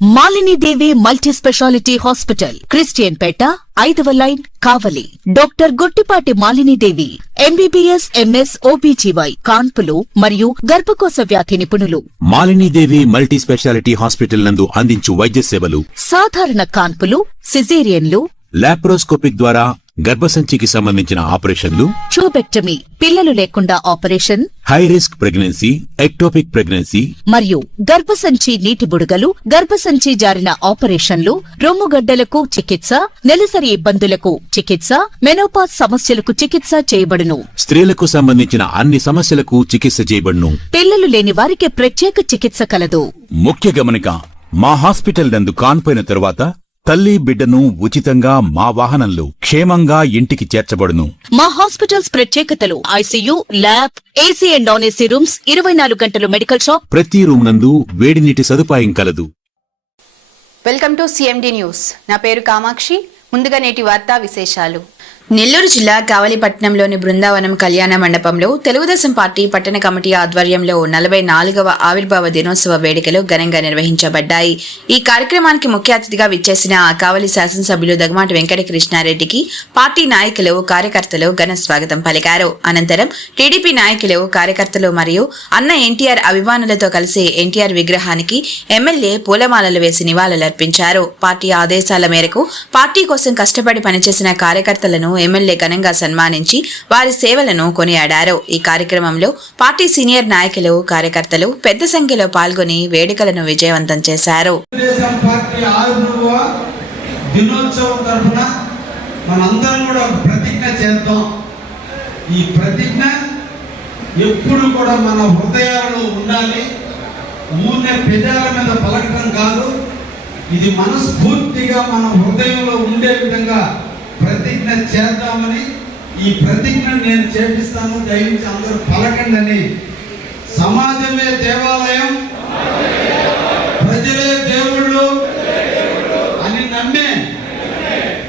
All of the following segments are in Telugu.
Malini Devi multi speciality hospital, Christian Peta, 5వ line, Kavali. Doctor Guttipati Malinidevi, MBBS, MS, OBGY, కాన్పులు మరియు గర్భకోశ వ్యాధి నిపుణులు. మాలినీదేవి మల్టీ స్పెషాలిటీ హాస్పిటల్ నందు అందించు వైద్య సేవలు: సాధారణ కాన్పులు, సిజేరియన్లు, లాప్రోస్కోపిక్ ద్వారా గర్భసంచికి సంబంధించిన ఆపరేషన్లు, ట్యూబెక్టమీ, పిల్లలు లేకుండా operation, high risk pregnancy, ectopic pregnancy మరియు గర్భసంచి నీటి బుడగలు, గర్భసంచి జారిన ఆపరేషన్లు, రొమ్ముగడ్డలకు చికిత్స, నెలసరి ఇబ్బందులకు చికిత్స, మెనోపాజ్ సమస్యలకు చికిత్స చేయబడును. స్త్రీలకు సంబంధించిన అన్ని సమస్యలకు చికిత్స చేయబడును. పిల్లలు లేని వారికి ప్రత్యేక చికిత్స కలదు. ముఖ్య గమనిక: మా హాస్పిటల్ నందు కాన్పోయిన తరువాత తల్లి బిడ్డను ఉచితంగా మా వాహనంలో క్షేమంగా ఇంటికి చేర్చబడును. మా హాస్పిటల్స్ ప్రత్యేకతలు: ICU, lab, AC and non AC rooms, 24 గంటలు మెడికల్ షాప్, ప్రతి రూమ్ నందు వేడి నీటి సదుపాయం కలదు. Welcome to CMD news. నా పేరు కామాక్షి. ముందుగా నేటి వార్తా విశేషాలు. నెల్లూరు జిల్లా కావలిపట్నంలోని బృందావనం కళ్యాణ మండపంలో తెలుగుదేశం పార్టీ పట్టణ కమిటీ ఆధ్వర్యంలో 44వ ఆవిర్భావ దినోత్సవ వేడుకలు ఘనంగా నిర్వహించబడ్డాయి. ఈ కార్యక్రమానికి ముఖ్య అతిథిగా విచ్చేసిన కావలి శాసనసభ్యులు దగ్గమాటి వెంకట కృష్ణారెడ్డికి పార్టీ నాయకులు, కార్యకర్తలు ఘన స్వాగతం పలికారు. అనంతరం టీడీపీ నాయకులు, కార్యకర్తలు మరియు అన్న ఎన్టీఆర్ అభిమానులతో కలిసి ఎన్టీఆర్ విగ్రహానికి ఎమ్మెల్యే పూలమాలలు వేసి నివాళులర్పించారు. పార్టీ ఆదేశాల మేరకు పార్టీ కోసం కష్టపడి పనిచేసిన కార్యకర్తలను ఎమ్మెల్యే ఘనంగా సన్మానించి వారి సేవలను కొనియాడారు. ఈ కార్యక్రమంలో పార్టీ సీనియర్ నాయకులు, కార్యకర్తలు పెద్ద సంఖ్యలో పాల్గొని వేడుకలను విజయవంతం చేశారు. ఈ ప్రతిజ్ఞ ఎప్పుడు కూడా మన హృదయాలలో ఉండాలి. ఊరినే పెదాల మీద పలకటం కాదు, ఇది మనస్ఫూర్తిగా మన హృదయంలో ఉండే విధంగా ప్రతిజ్ఞ చేద్దామని, ఈ ప్రతిజ్ఞ నేను చేపిస్తాను, దయచేసి అందరూ పలకండి అని. సమాజమే దేవాలయం, ప్రజలే దేవుళ్ళు అని నమ్మే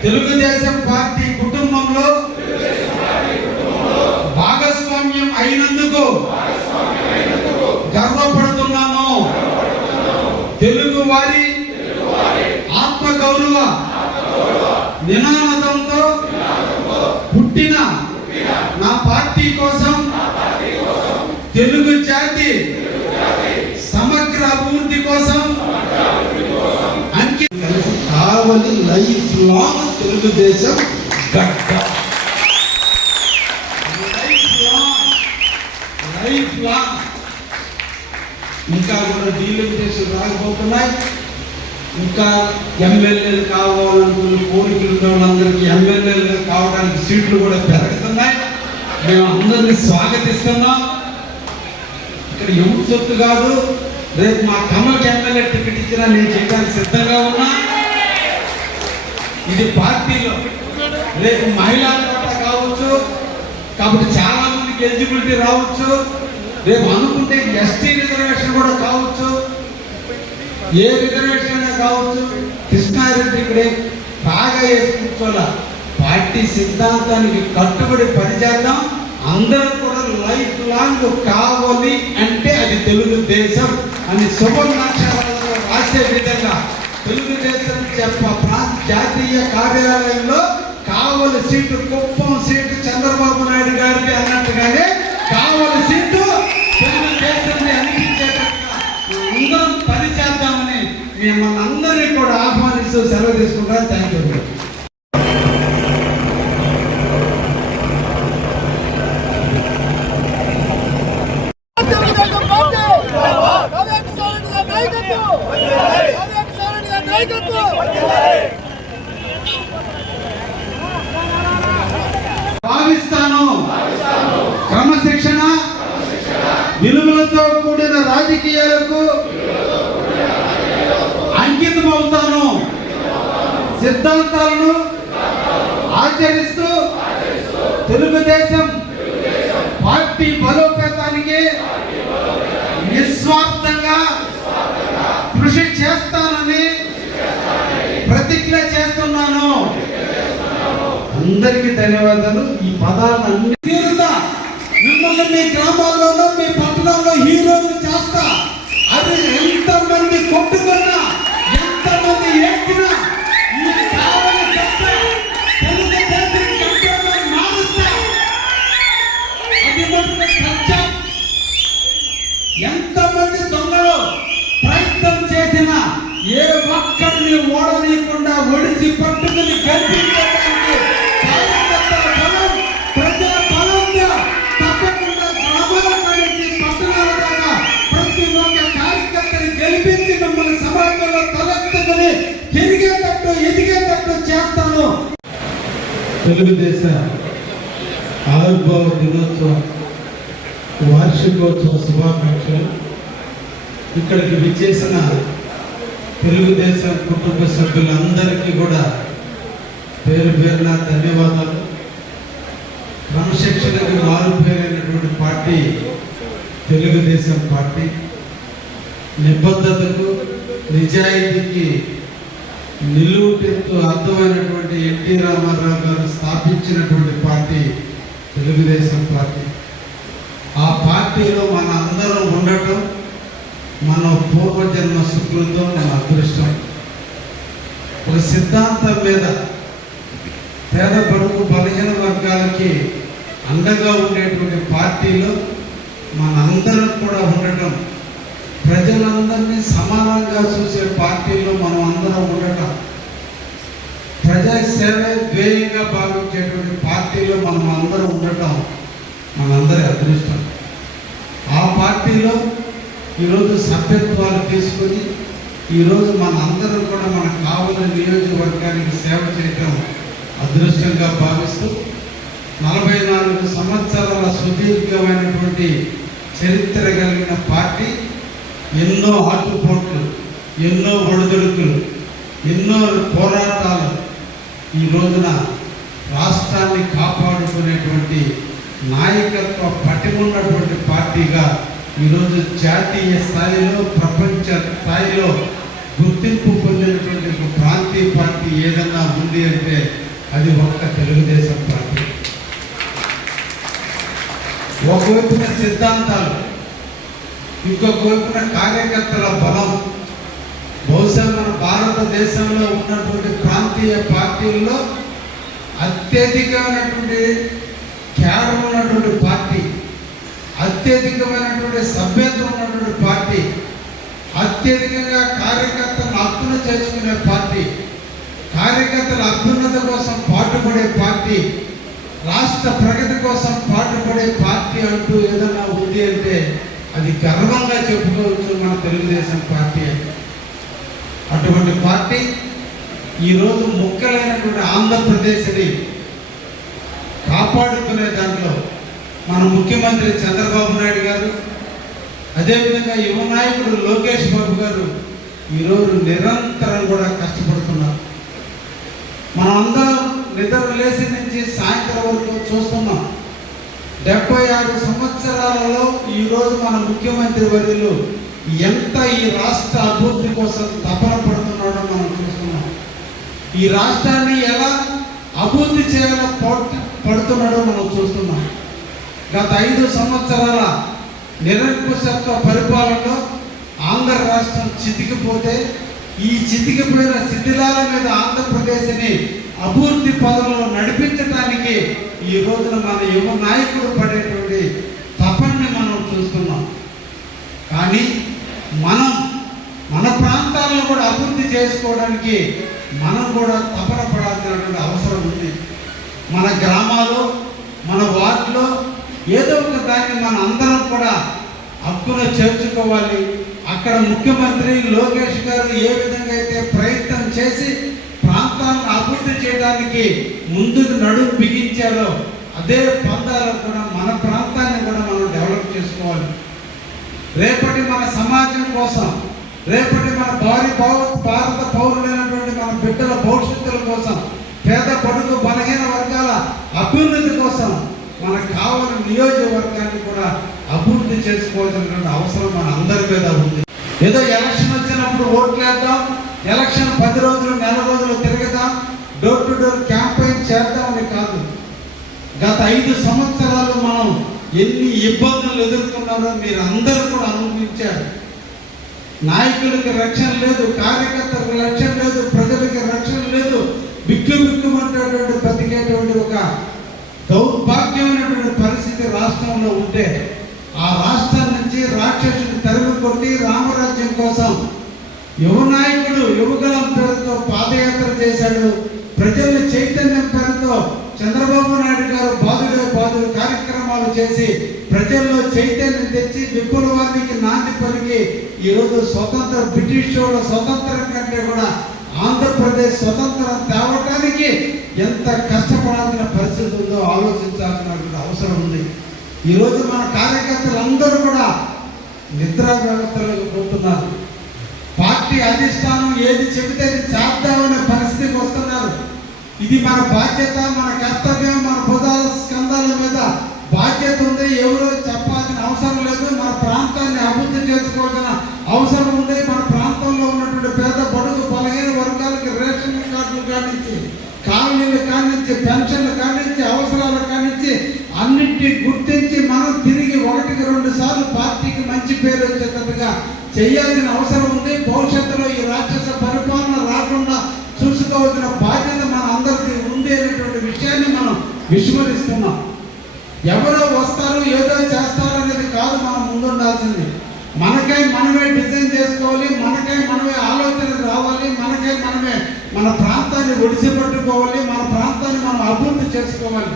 తెలుగుదేశం పార్టీ కుటుంబంలో భాగస్వామ్యం అయినందుకు గర్వపడుతున్నాను. తెలుగు వారి ఆత్మగౌరవ నినాదంతో పుట్టిన నా పార్టీ కోసం, తెలుగు జాతి సమగ్ర అభివృద్ధి కోసం కావలి లైఫ్ లాంగ్ తెలుగుదేశం గడ్డ. లైఫ్ లాంగ్ ఇంకా కూడా డీలిమిటేషన్ రాకపోతున్నాయి. ఇంకా ఎమ్మెల్యేలు కావాలనుకున్న కోరికలు ఉన్న వాళ్ళందరికీ ఎమ్మెల్యేలు కావడానికి సీట్లు కూడా పెరుగుతున్నాయి. మేము అందరినీ స్వాగతిస్తున్నాం. ఇక్కడ ఎవరు సొత్తు కాదు. రేపు మా కమల్కి ఎమ్మెల్యే టికెట్ ఇచ్చినా నేను చేయడానికి సిద్ధంగా ఉన్నా. ఇది పార్టీలో రేపు మహిళా కోటా కావచ్చు, కాబట్టి చాలా మందికి ఎలిజిబిలిటీ రావచ్చు. రేపు అనుకుంటే ఎస్టీ రిజర్వేషన్ కూడా కావచ్చు, ఏ రిజర్వేషన్ అయినా కావచ్చు. కృష్ణారెడ్డి ఇక్కడే బాగా వేసి కూర్చోాల. పార్టీ సిద్ధాంతానికి కట్టుబడి పనిచేద్దాం. అందరూ కూడా లైఫ్ లాంగ్ కావాలి అంటే అది తెలుగుదేశం అని శుభాకాంక్షలు రాసే విధంగా తెలుగుదేశం జాతీయ కార్యాలయంలో కావలి సీటు, కుప్పం సీటు చంద్రబాబు నాయుడు గారికి అన్నట్టుగానే కావలి సీటు తెలుగుదేశాన్ని అనిపించేటట్టుగా అందరం పనిచేద్దామని మిమ్మల్ని అందరినీ కూడా ఆహ్వానిస్తూ సెలవు తీసుకుంటారు. Thank you. భావిస్తాను. క్రమశిక్షణ, విలువలతో కూడిన రాజకీయాలకు అంకితం అవుతాను. సిద్ధాంతాలను ఆచరిస్తూ తెలుగుదేశం పార్టీ బలోపేతానికి నిస్వార్థంగా కృషి చేస్తానని ప్రతిజ్ఞ చేస్తున్నాను. అందరికీ ధన్యవాదాలు. ఈ పదాలన్నీ తీరుతా మిమ్మల్ని మీ గ్రామాల్లోనూ మీ పట్టణంలో హీరోలు చేస్తా. అది ఎంతమంది కొట్టుకున్నా ఏ ఒక్కరిని ఓడనీయకుండా ఒడిసి పట్టుకుని గెలిపించడానికి కార్యకర్తల బలం, ప్రజల బలంగా తప్పకుండా గ్రామాల నుంచి పట్టణాల దాకా ప్రతి ఒక్క కార్యకర్తని గెలిపించి మిమ్మల్ని సమాజంలో తలెత్తుకుని తిరిగేటట్టు ఎదిగేటట్టు చేస్తాను. తెలుగుదేశ ఆవిర్భావ దినోత్సవ వార్షికోత్సవ శుభాకాంక్షలు. ఇక్కడికి విచ్చేసిన తెలుగుదేశం కుటుంబ సభ్యులందరికీ కూడా పేరు పేరున ధన్యవాదాలు. క్రమశిక్షణకి మారుపేరైనటువంటి పార్టీ తెలుగుదేశం పార్టీ. నిబద్ధతకు నిజాయితీకి నిలువుటెత్తు అర్థమైనటువంటి ఎన్టీ రామారావు గారు స్థాపించినటువంటి పార్టీ తెలుగుదేశం పార్టీ. ఆ పార్టీలో మన అందరం ఉండటం మన పూర్వజన్మ సుకృతం, మన అదృష్టం. ఒక సిద్ధాంతం మీద పేద బడుగు బలహీన వర్గాలకి అండగా ఉండేటువంటి పార్టీలో మనందరం కూడా ఉండటం, ప్రజలందరినీ సమానంగా చూసే పార్టీలో మనం అందరం ఉండటం, ప్రజా సేవే ధ్యేయంగా భావించేటువంటి పార్టీలో మనం అందరం ఉండటం మనందరి అదృష్టం. ఆ పార్టీలో ఈరోజు సభ్యత్వాలు తీసుకొని ఈరోజు మన అందరం కూడా మన కావలి నియోజకవర్గానికి సేవ చేయటం అదృష్టంగా భావిస్తూ 44 సంవత్సరాల సుదీర్ఘమైనటువంటి చరిత్ర కలిగిన పార్టీ, ఎన్నో ఆటుపోట్లు, ఎన్నో ఒడిదుడుకులు, ఎన్నో పోరాటాలు ఈ రోజున రాష్ట్రాన్ని కాపాడుకునేటువంటి నాయకత్వ పటిమున్నటువంటి పార్టీగా ఈరోజు జాతీయ స్థాయిలో, ప్రపంచ స్థాయిలో గుర్తింపు పొందినటువంటి ఒక ప్రాంతీయ పార్టీ ఏదన్నా ఉంది అంటే అది ఒక్క తెలుగుదేశం పార్టీ. ఒకవైపున సిద్ధాంతాలు, ఇంకొక వైపున కార్యకర్తల బలం. బహుశా మన భారతదేశంలో ఉన్నటువంటి ప్రాంతీయ పార్టీల్లో అత్యధికమైనటువంటి క్యాడర్ ఉన్నటువంటి పార్టీ, అత్యధికమైనటువంటి సభ్యత్వం ఉన్నటువంటి పార్టీ, అత్యధికంగా కార్యకర్తలను అర్థన చేసుకునే పార్టీ, కార్యకర్తల అభ్యున్నత కోసం పాటుపడే పార్టీ, రాష్ట్ర ప్రగతి కోసం పాటుపడే పార్టీ అంటూ ఏదన్నా ఉంది అంటే అది గర్వంగా చెప్పుకోవచ్చు మన తెలుగుదేశం పార్టీ. అటువంటి పార్టీ ఈరోజు ముఖ్యమైనటువంటి ఆంధ్రప్రదేశ్ని కాపాడుకునే దాంట్లో మన ముఖ్యమంత్రి చంద్రబాబు నాయుడు గారు, అదేవిధంగా యువ నాయకుడు లోకేష్ బాబు గారు ఈరోజు నిరంతరం కూడా కష్టపడుతున్నారు. మనం అందరం నిద్ర లేచి నుంచి సాయంత్రం వరకు చూస్తున్నాం. 76 సంవత్సరాలలో ఈరోజు మన ముఖ్యమంత్రి వర్యులు ఎంత ఈ రాష్ట్ర అభివృద్ధి కోసం తపన పడుతున్నాడో మనం చూస్తున్నాం. ఈ రాష్ట్రాన్ని ఎలా అభివృద్ధి చేయాలో పడుతున్నాడో మనం చూస్తున్నాం. గత 5 సంవత్సరాల నిరంకుశత్వ పరిపాలనలో ఆంధ్ర రాష్ట్రం చితికిపోతే, ఈ చితికిపోయిన శిథిలాల మీద ఆంధ్రప్రదేశ్ని అభివృద్ధి పదంలో నడిపించడానికి ఈ రోజున మన యువ నాయకుడు పడేటువంటి తపన్ని మనం చూస్తున్నాం. కానీ మనం మన ప్రాంతాలను కూడా అభివృద్ధి చేసుకోవడానికి మనం కూడా తపన పడాల్సినటువంటి అవసరం ఉంది. మన గ్రామాల్లో, మన వార్డులో ఏదో ఒక దాన్ని మన అందరం కూడా హక్కును చేర్చుకోవాలి. అక్కడ ముఖ్యమంత్రి లోకేష్ గారు ఏ విధంగా అయితే ప్రయత్నం చేసి ప్రాంతాలను అభివృద్ధి చేయడానికి ముందుకు నడుము బిగించారో అదే పందాలో కూడా మన ప్రాంతాన్ని కూడా మనం డెవలప్ చేసుకోవాలి. రేపటి మన సమాజం కోసం, రేపటి మన భారత పౌరులైనటువంటి మన బిడ్డల భవిష్యత్తుల కోసం, పేద బడుగు బలహీన వర్గాల అభ్యున్నతి కోసం మనకు కావాలని నియోజకవర్గాన్ని కూడా అభివృద్ధి చేసుకోవాల్సినటువంటి అవసరం మన అందరి మీద ఉంది. ఏదో ఎలక్షన్ వచ్చినప్పుడు ఓట్లు వేద్దాం, ఎలక్షన్ 10 రోజులు, నెల రోజులు తిరగదాం, డోర్ టు డోర్ క్యాంపెయిన్ చేద్దామని కాదు. గత 5 సంవత్సరాలు మనం ఎన్ని ఇబ్బందులు ఎదుర్కొన్నారో మీరు అందరూ కూడా అనుభవించారు. నాయకులకి రక్షణ లేదు, కార్యకర్తలకు రక్షణ లేదు, ప్రజలకి రక్షణ లేదు. బిక్కుబిక్కుమంటేటువంటి బతికేటువంటి ఒక దౌర్భాగ్యమైనటువంటి పరిస్థితి రాష్ట్రంలో ఉంటే, ఆ రాష్ట్రం నుంచి రాక్షసుని తరిమి కొట్టి రామరాజ్యం కోసం యువ నాయకుడు యువగలం పేరుతో పాదయాత్ర చేశాడు. ప్రజల చైతన్యం పేరుతో చంద్రబాబు నాయుడు గారు బాదులు కార్యక్రమాలు చేసి ప్రజల్లో చైతన్యం తెచ్చి విప్లవానికి నాంది పలికి ఈరోజు బ్రిటిష్ వాళ్ళ స్వతంత్రం కంటే కూడా ఆంధ్రప్రదేశ్ స్వతంత్రం తేవటానికి ఎంత కష్టపడాల్సిన పరిస్థితి ఉందో ఆలోచించాల్సిన అవసరం ఉంది. ఈరోజు మన కార్యకర్తలందరూ కూడా నిద్రా వ్యవస్థలోకి పోతున్నారు. పార్టీ అధిష్టానం ఏది చెబితే అది చేద్దామనే పరిస్థితికి వస్తున్నారు. ఇది మన బాధ్యత, మన కర్తవ్యం, మన భుజాల స్కంధాల మీద బాధ్యత ఉంది. ఎవరో చెప్పాల్సిన అవసరం లేదు. మన ప్రాంతాన్ని అభివృద్ధి చేసుకోవాల్సిన అవసరం ఉంది. మన ప్రాంతంలో ఉన్నటువంటి పేద బడుగు బలహీన వర్గాలకి రేషన్ కార్డులు కానించి, కాలనీలు కానించి, పెన్షన్లు కానించి, అవసరాలు కానించి అన్నింటినీ గుర్తించి మనం తిరిగి 1-2 సార్లు పార్టీకి మంచి పేరు వచ్చేటట్టుగా చేయాల్సిన అవసరం ఉంది. భవిష్యత్తులో ఈ రాక్షస పరిపాలన రాకుండా చూసుకోవాల్సిన బాధ్యత మన అందరికీ ఉంది అనేటువంటి విషయాన్ని మనం విస్మరిస్తున్నాం. ఎవరో వస్తారు ఏదో చేస్తారు అనేది కాదు మనం ముందుండాల్సింది. మనకై మనమే డిజైన్ చేసుకోవాలి, మనకై మనమే ఆలోచన రావాలి, మనకై మనమే మన ప్రాంతాన్ని ఒడిసిపట్టుకోవాలి, మన ప్రాంతాన్ని మనం అభివృద్ధి చేసుకోవాలి.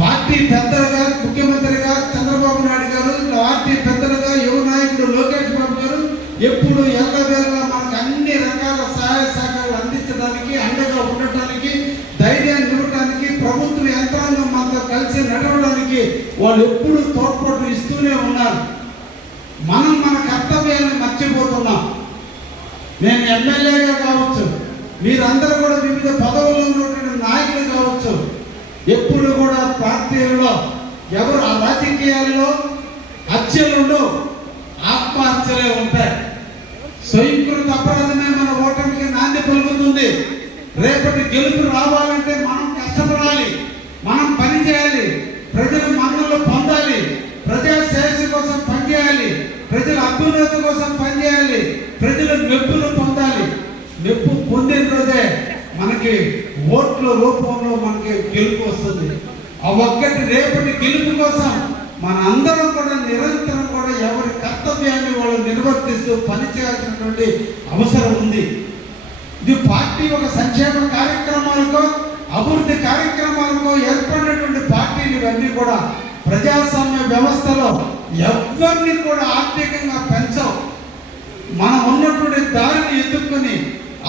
పార్టీ పెద్దలుగా ముఖ్యమంత్రిగా చంద్రబాబు నాయుడు గారు, పార్టీ పెద్దలుగా యువ నాయకుడు లోకేష్ బాబు గారు ఎప్పుడు ఎల్లవేళలా మనకు అన్ని రకాల సహాయ సహకారాలు అందించడానికి, అండగా ఉండటానికి, ధైర్యాన్ని ఇవ్వడానికి, ప్రభుత్వ యంత్రాంగం మనతో కలిసి నడవడానికి వాళ్ళు ఎప్పుడు తోడ్పాటు ఇస్తూనే ఉన్నారు. మనం మన కర్తవ్యాన్ని మర్చిపోతున్నాం. నేను ఎమ్మెల్యేగా కావచ్చు, మీరందరూ కూడా వివిధ పదవుల్లో ఉన్నటువంటి నాయకులు కావచ్చు, ఎప్పుడు కూడా పార్టీలలో ఎవరు ఆ రాజకీయాల్లో హత్యలు ఆత్మహత్యలే ఉంటాయి. స్వయంకృత అపరాధమే మన ఓటమికి నాంది పలుకుతుంది. రేపటి గెలుపు రావాలంటే మనం కష్టపడాలి, మనం పని చేయాలి, ప్రజల మన్ననలు పొందాలి, ప్రజా శ్రేయస్సు కోసం పనిచేయాలి, ప్రజల అభ్యున్నతి కోసం పనిచేయాలి, ప్రజల మెప్పును పొందాలి. మెప్పు పొందిన రోజే మనకి ఓట్ల రూపంలో మనకి గెలుపు వస్తుంది. ఆ ఒక్కటి రేపటి గెలుపు కోసం మన అందరం కూడా నిరంతరం కూడా ఎవరి కర్తవ్యాన్ని వాళ్ళు నిర్వర్తిస్తూ పనిచేయాల్సినటువంటి అవసరం ఉంది. ఇది పార్టీ ఒక సంక్షేమ కార్యక్రమాలకో అభివృద్ధి కార్యక్రమాలకో ఏర్పడినటువంటి పార్టీలు ఇవన్నీ కూడా ప్రజాస్వామ్య వ్యవస్థలో ఎవరిని కూడా ఆర్థికంగా పెంచవు. మనం ఉన్నటువంటి దారిని ఎత్తుక్కుని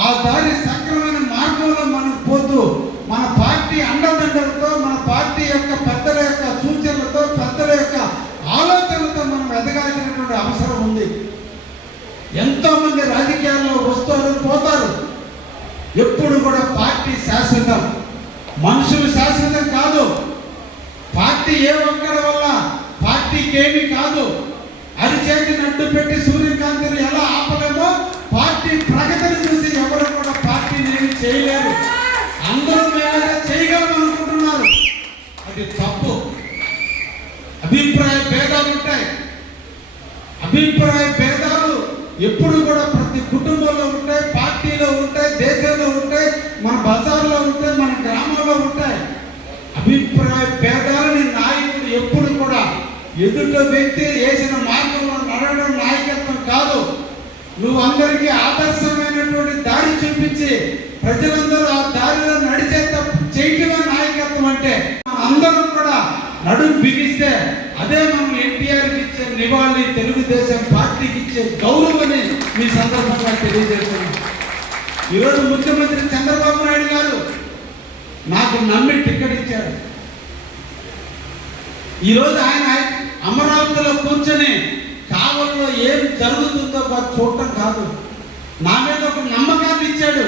ఆ దారి సక్రమైన మార్గంలో మనం పోతూ మన పార్టీ అండదండలతో, మన పార్టీ యొక్క పెద్దల యొక్క సూచనలతో, పెద్దల యొక్క ఆలోచనలతో మనం ఎదగాల్సినటువంటి అవసరం ఉంది. ఎంతో మంది రాజకీయాల్లో వస్తారు పోతారు. ఎప్పుడు కూడా పార్టీ శాశ్వతం, మనుషులు శాశ్వతం కాదు. పార్టీ ఏ ఒక్కడి వల్ల పార్టీకి ఏమీ కాదు. అరిచేతిని అడ్డు పెట్టి సూర్యకాంతిని ఎలా ఆపలేమో పార్టీ ప్రగతిని చూసి ఎవరు కూడా పార్టీని ఏమి చేయలేరు. అందరూ మేమే చేయగలం అనుకుంటున్నారు. అది తప్పు. అభిప్రాయ భేదాలు ఉంటాయి. అభిప్రాయ భేదాలు ఎప్పుడు కూడా ప్రతి కుటుంబంలో ఉంటాయి, పార్టీలో ఉంటాయి, దేశంలో ఉంటాయి, మన బజార్లో ఉంటాయి, మన గ్రామంలో ఉంటాయి. అభిప్రాయ భేదాలని నాయకుడు ఎప్పుడు కూడా ఎదుట వ్యక్తి వేసిన మార్గంలో నడవడం నాయకత్వం కాదు. నువ్వు అందరికీ ఆదర్శమైనటువంటి దారి చూపించి ప్రజలందరూ ఆ దారిలో నడిచే చేయటమే నాయకత్వం. అంటే అందరం కూడా నడుం బిగిస్తే అదే మనం ఎన్టీఆర్కి ఇచ్చే నివాళి, తెలుగుదేశం పార్టీకి ఇచ్చే గౌరవని మీ సందర్భంగా తెలియజేస్తున్నాం. ఈరోజు ముఖ్యమంత్రి చంద్రబాబు నాయుడు గారు నాకు నమ్మి టికెట్ ఇచ్చారు. ఈరోజు ఆయన అమరావతిలో కూర్చొని కావల్లో ఏం జరుగుతుందో చూడటం కాదు, నా మీద ఒక నమ్మకాన్ని ఇచ్చాడు.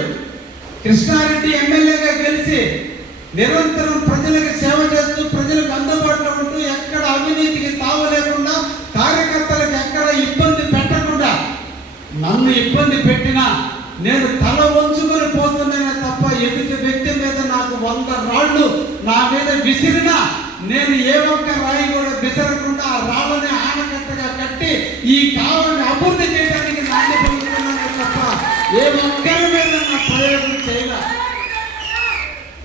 కృష్ణారెడ్డి ఎమ్మెల్యేగా గెలిచి నిరంతరం ప్రజలకు సేవ చేస్తూ, ప్రజలకు అందుబాటులో ఉంటూ, ఎక్కడ అవినీతికి తావు లేకుండా, కార్యకర్తలకు ఎక్కడ ఇబ్బంది పెట్టకుండా, నన్ను ఇబ్బంది పెట్టినా నేను తల వంచుకొని పోతున్నానే తప్ప ఎదుటి వ్యక్తి మీద నాకు 100 రాళ్ళు నా మీద విసిరినా నేను ఏ ఒక్క రాయి కూడా విసరకుండా ఆ రాళ్ళని ఆనకట్టగా కట్టి ఈ కావాలని అభివృద్ధి చేయడానికి నాణ్య పొందుతున్నానే తప్ప ఏ ఒక్కరి మీద నా ప్రయోగం చేయలే.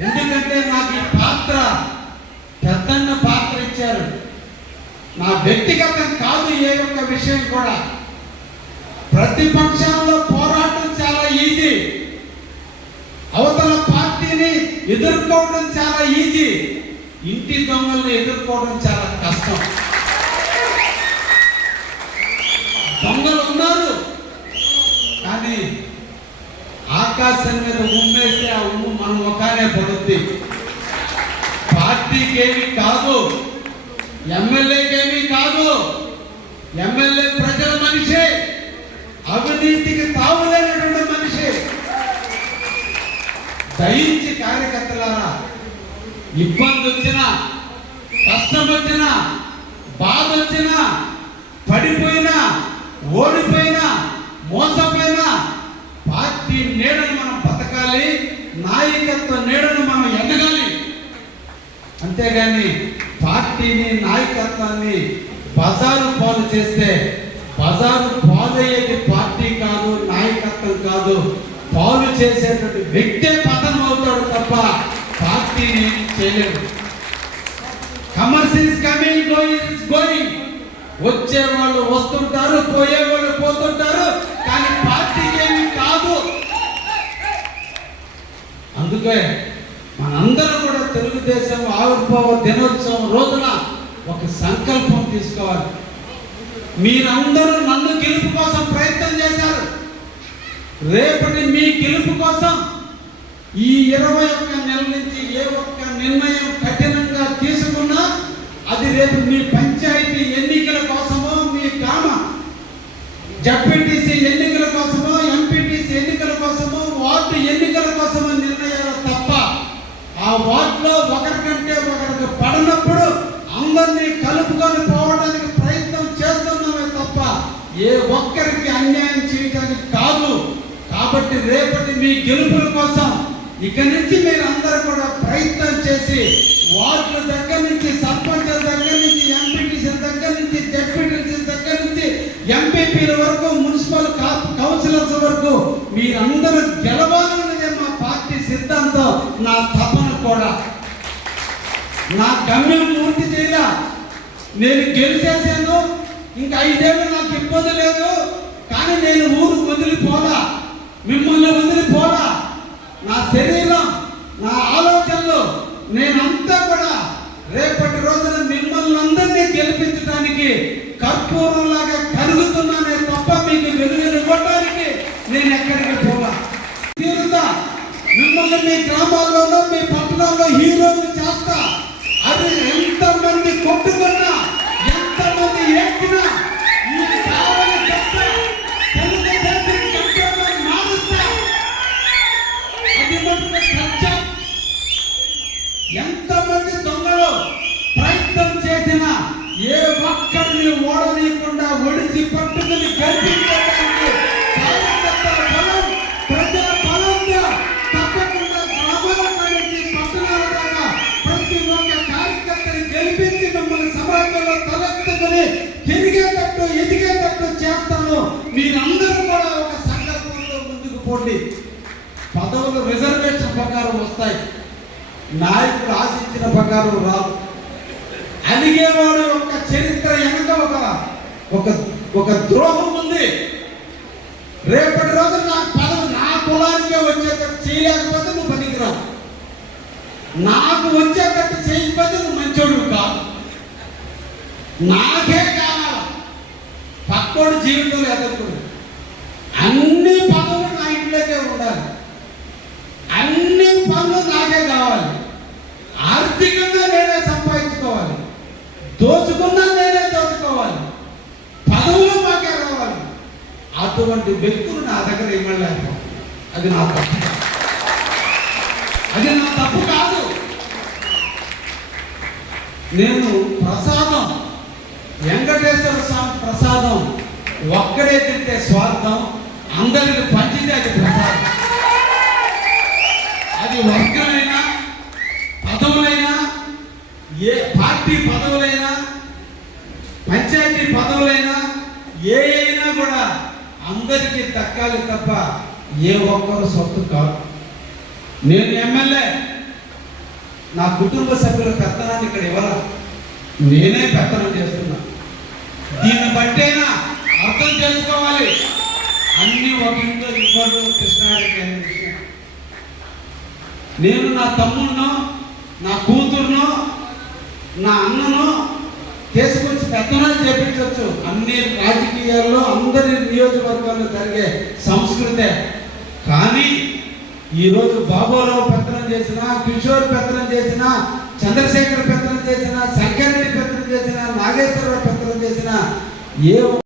ఎందుకంటే నాకు ఈ పాత్ర పెద్దన్న పాత్ర ఇచ్చారు. నా వ్యక్తిగతం కాదు ఏ ఒక్క విషయం కూడా. ప్రతిపక్షాల్లో పోరాటం చాలా ఎదుర్కోవడం చాలా ఈజీ, ఇంటి దొంగలను ఎదుర్కోవడం చాలా కష్టం. దొంగలు ఉన్నారు, కానీ ఆకాశం మీద ఉమ్మేస్తే ఆ ఉమ్ము మన ముఖానే పడుద్ది. పార్టీకి ఏమీ కాదు, ఎమ్మెల్యేకి ఏమీ కాదు. ఎమ్మెల్యే ప్రజల మనిషి, అవినీతికి తావులేనటువంటి మనిషి. దయించి కార్యకర్తలారా, ఇబ్బంది వచ్చినా, కష్టం వచ్చినా, బాధ వచ్చినా, పడిపోయినా, ఓడిపోయినా, మోసపోయినా పార్టీ నీడను మనం బతకాలి, నాయకత్వ నీడను మనం ఎదగాలి. అంతేగాని పార్టీని, నాయకత్వాన్ని బజారు పాలు చేస్తే బజారు పాలయ్యేది పార్టీ కాదు, నాయకత్వం కాదు, పాలు చేసేటువంటి వ్యక్తే పతనం అవుతాడు తప్ప పార్టీని చేయలేడు. Commercials coming, going. వచ్చే వాళ్ళు వస్తుంటారు, పోయే వాళ్ళు పోతుంటారు, కానీ పార్టీకి ఏమీ కాదు. అందుకే మనందరం కూడా తెలుగుదేశం ఆవిర్భావ దినోత్సవం రోజున ఒక సంకల్పం తీసుకోవాలి. మీరందరూ నన్ను గెలుపు కోసం ప్రయత్నం చేశారు. రేపటి మీ గెలుపు కోసం ఈ 21 నెలల నుంచి ఏ ఒక్క నిర్ణయం కఠినంగా తీసుకున్నా అది రేపు మీ పంచాయతీ ఎన్నికల కోసమో, మీ గ్రామ జడ్పీటీసీ ఎన్నికల కోసమో, ఎంపీటీసీ ఎన్నికల కోసమో, వార్డు ఎన్నికల కోసమో నిర్ణయాలు తప్ప ఆ వార్డులో ఒకరికంటే ఒకరికి పడినప్పుడు అందరినీ కలుపుకొని పోవడానికి ప్రయత్నం చేస్తున్నామే తప్ప ఏ ఒక్కరికి అన్యాయం చేయడానికి కాదు. కాబట్టి రేపటి మీ గెలుపుల కోసం ఇక నుంచి మీరు అందరూ కూడా ప్రయత్నం చేసి వార్డుల దగ్గర నుంచి, సర్పంచుల దగ్గర నుంచి, ఎంపీటీసీల దగ్గర నుంచి, జడ్పీటీసీల దగ్గర నుంచి, ఎంపీపీల వరకు, మున్సిపల్ కౌన్సిలర్స్ వరకు మీరందరూ గెలవాలన్నదే మా పార్టీ సిద్ధాంతం, నా తపన కూడా. నా గమ్యం పూర్తి చేయాల. నేను గెలిచేసాను, ఇంకా 5 ఏళ్ళు నాకు ఇబ్బంది లేదు, కానీ నేను ఊరు వదిలిపోలా, మిమ్మల్ని వదిలిపోలా. నా శరీరం, నా ఆలోచనలు, నేనంతా కూడా రేపటి రోజున మిమ్మల్ని అందరినీ గెలిపించడానికి కర్పూరంలాగా కరుగుతున్నానే తప్ప మీకు వెలుగునివ్వడానికి నేను ఎక్కడికి పోలా. తీరుతా మిమ్మల్ని మీ గ్రామాల్లోనూ, మీ పట్టణాల్లో హీరోలు చేస్తా. అది ఎంతమంది కొట్టుకున్నా, ఎంతమంది ఏడ్చినా ఈ కావాలి చెప్తా, తెలుగుదేశం చెప్తా మారుస్తా. అది మటుకు సత్యం. ఎంతమంది దొంగలు ప్రయత్నం చేసినా ఏ ఒక్కరిని ఓడనీయకుండా ఒడిసి పట్టుకుని గెలిపించడానికి కార్యకర్తల బలం, ప్రజల బలంగా తప్పకుండా గ్రామాల నుంచి పట్టణాల దాకా ప్రతి ఒక్క కార్యకర్తని గెలిపించి మిమ్మల్ని సమాజంలో తలెత్తుకుని తిరిగేటట్టు, ఎదిగేటట్టు చేస్తాను. మీరందరూ కూడా ఒక సంకల్పంలో ముందుకు పోండి. పదవులు రిజర్వేషన్ ప్రకారం వస్తాయి, నాయకుడు ఆశించిన ప్రకారం రాదు. అలిగేవాడు యొక్క చరిత్ర వెనక ఒక ద్రోహం ఉంది. రేపటి రోజు నాకు పదవి నా కులానికే వచ్చేటట్టు చేయలేకపోతే నువ్వు పనికిరావు, నాకు వచ్చేటట్టు చేయకపోతే నువ్వు మంచోడు కాదు. నాకే కావాలి, పక్కోడు జీవితంలో ఎదగకూడదు. అన్ని పదవులు నా ఇంట్లోకే ఉండాలి, అన్ని పనులు నాకే కావాలి, ఆర్థికంగా నేనే సంపాదించుకోవాలి, దోచుకున్నా నేనే దోచుకోవాలి, పదవులు మాకే రావాలి. అటువంటి వ్యక్తులు నా దగ్గర ఇవ్వలేము. అది నా తప్పు, అది నా తప్పు కాదు. నేను ప్రసాదం, వెంకటేశ్వర స్వామి ప్రసాదం ఒక్కడే తింటే స్వార్థం, అందరికి పంచితే అది ప్రసాదం. అది వర్గమైనా, పదవులైనా, ఏ పార్టీ పదవులైనా, పంచాయతీ పదవులైనా, ఏ అయినా కూడా అందరికీ దక్కాలి తప్ప ఏ ఒక్కరు సొత్తు కాదు. నేను ఎమ్మెల్యే, నా కుటుంబ సభ్యుల పెత్తనాన్ని ఇక్కడ ఇవ్వాల, నేనే పెత్తనం చేస్తున్నా. దీన్ని బట్టైనా అర్థం చేసుకోవాలి. అన్ని ఒక ఇంట్లో ఇవ్వడు కృష్ణారెడ్డి అనే విషయం. నేను నా తమ్ముడినో నా కూతురునో నా అన్ననో తీసుకొచ్చి పెత్తనాలు చేపించవచ్చు. అన్ని రాజకీయాల్లో అందరి నియోజకవర్గాల్లో జరిగే సంస్కృతే. కానీ ఈరోజు బాబురావు పెత్తనం చేసిన, కిషోర్ పెత్తనం చేసిన, చంద్రశేఖర్ పెత్తనం చేసిన, శంకరెడ్డి పెత్తనం చేసిన, నాగేశ్వరరావు పెత్తనం చేసిన ఏ